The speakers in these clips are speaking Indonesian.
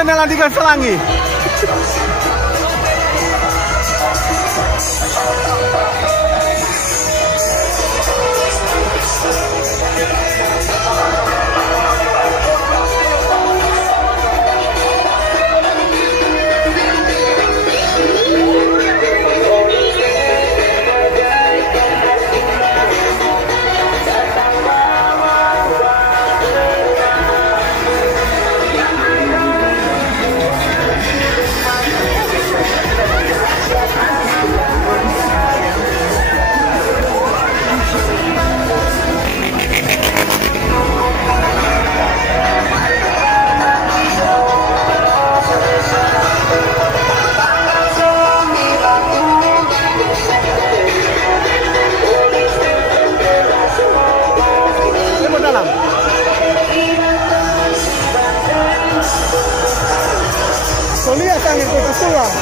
jendela di Selangi. Lihat angin itu tulang.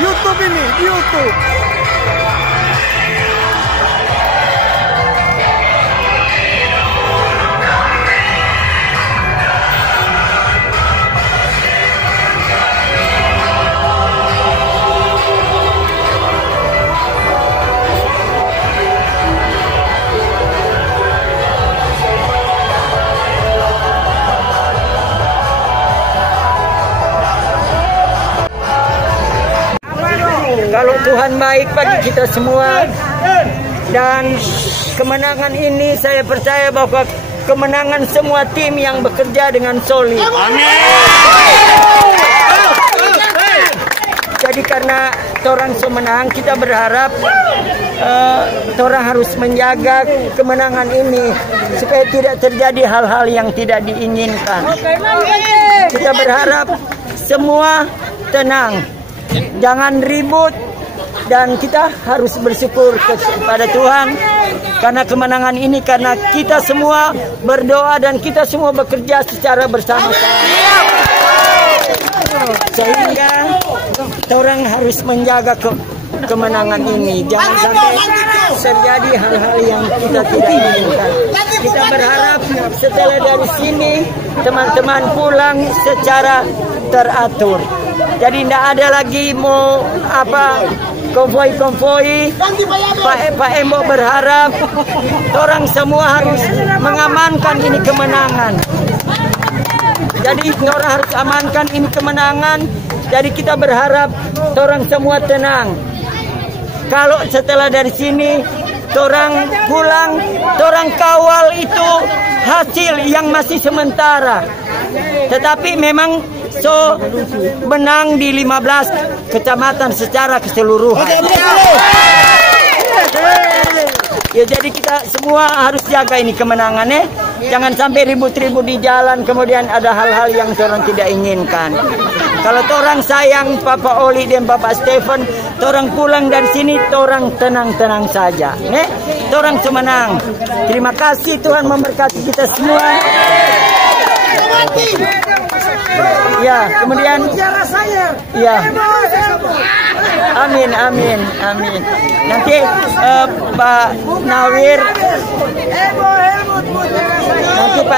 YouTube ini, YouTube. Kalau Tuhan baik bagi kita semua, dan kemenangan ini saya percaya bahwa kemenangan semua tim yang bekerja dengan solid. Amin. Jadi karena torang semenang, kita berharap torang harus menjaga kemenangan ini supaya tidak terjadi hal-hal yang tidak diinginkan. Kita berharap semua tenang, jangan ribut, dan kita harus bersyukur kepada Tuhan karena kemenangan ini, karena kita semua berdoa dan kita semua bekerja secara bersama-sama. Sehingga orang harus menjaga kemenangan ini, jangan sampai terjadi hal-hal yang kita tidak inginkan. Kita berharap setelah dari sini teman-teman pulang secara teratur. Jadi tidak ada lagi mau konvoi. Pak Embo berharap orang semua harus mengamankan ini kemenangan. Jadi orang harus amankan ini kemenangan. Jadi kita berharap orang semua tenang. Kalau setelah dari sini orang pulang, orang kawal itu hasil yang masih sementara. Tetapi memang menang di 15 kecamatan secara keseluruhan. Ya, jadi kita semua harus jaga ini kemenangannya. Jangan sampai ribut-ribut di jalan, kemudian ada hal-hal yang orang tidak inginkan. Kalau orang sayang Papa Oli dan Bapak Stephen, orang pulang dari sini, orang tenang-tenang saja. Orang semenang. Terima kasih, Tuhan memberkati kita semua. Ya, kemudian ya. Amin. Nanti Pak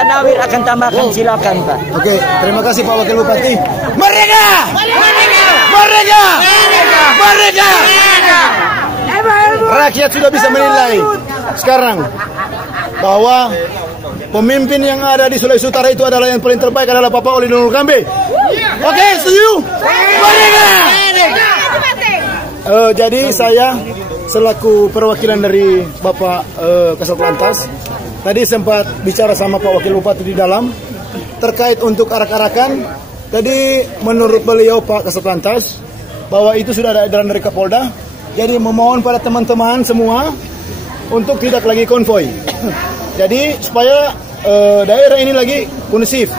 Nawir akan tambahkan, silakan Pak. Oke, terima kasih Pak Wakil Bupati. Merdeka! Rakyat sudah bisa menilai sekarang bahwa pemimpin yang ada di Sulawesi Utara itu adalah yang paling terbaik adalah Bapak Oli Nurul Kambe. Oke, setuju? Merdeka! Jadi saya selaku perwakilan dari Bapak Kasat Lantas tadi sempat bicara sama Pak Wakil Bupati di dalam terkait untuk arak-arakan. Tadi menurut beliau Pak Kasat Lantas bahwa itu sudah ada edaran dari Kapolda. Jadi memohon pada teman-teman semua untuk tidak lagi konvoi. Jadi supaya daerah ini lagi kondusif.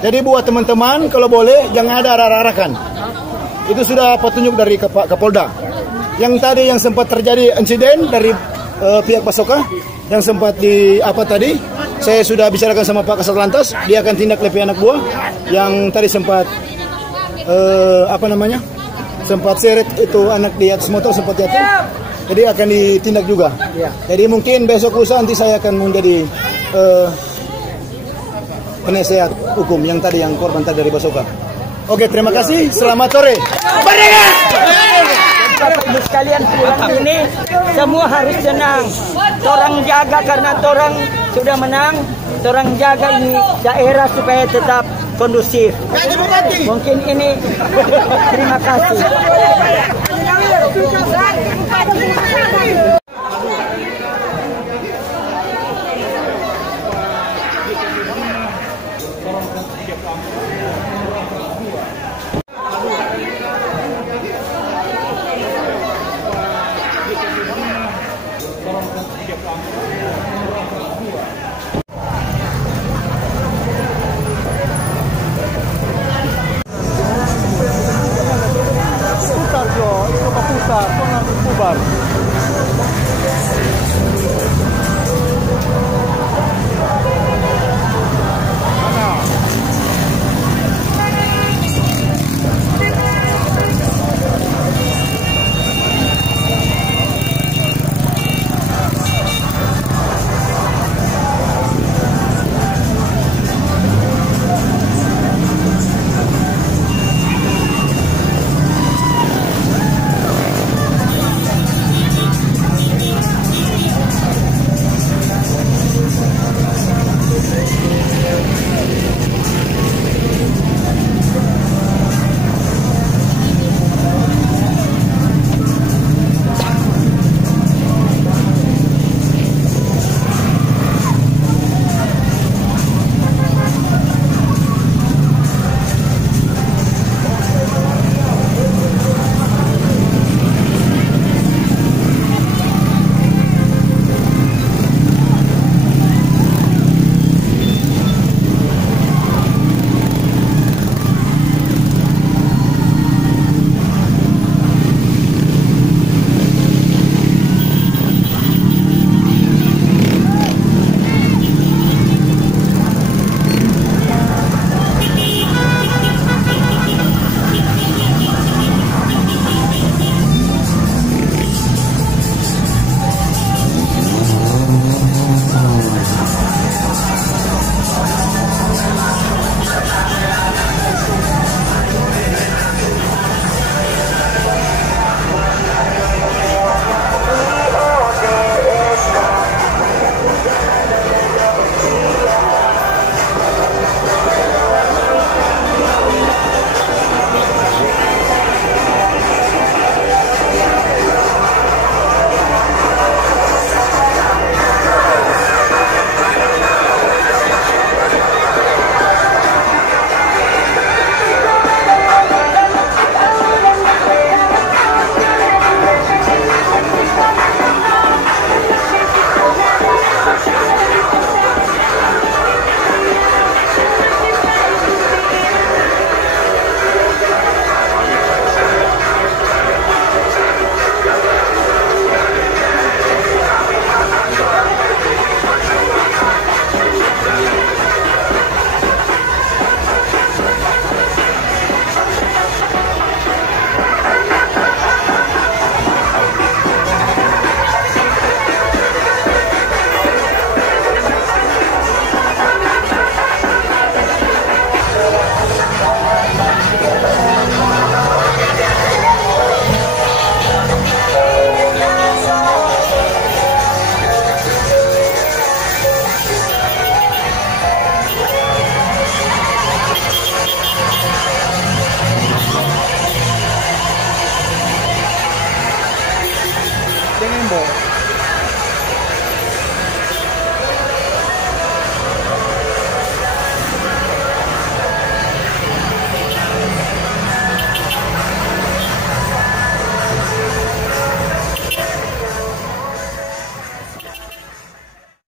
Jadi buat teman-teman kalau boleh jangan ada arak-arakan. Itu sudah petunjuk dari Pak Kapolda. Yang tadi yang sempat terjadi insiden dari pihak Pasoka yang sempat saya sudah bicarakan sama Pak Kasat Lantas, dia akan tindak lebih anak buah yang tadi sempat sempat seret itu anak di atas motor sempat jatuh. Jadi akan ditindak juga. Jadi mungkin besok lusa nanti saya akan menjadi penasehat hukum yang korban tadi dari Basoka. Oke, terima kasih. Selamat sore. Merdeka! Bapak Ibu sekalian, pulang ini semua harus senang. Torang jaga karena torang sudah menang. Torang jaga ini daerah supaya tetap kondusif. Mungkin ini terima kasih. Tolong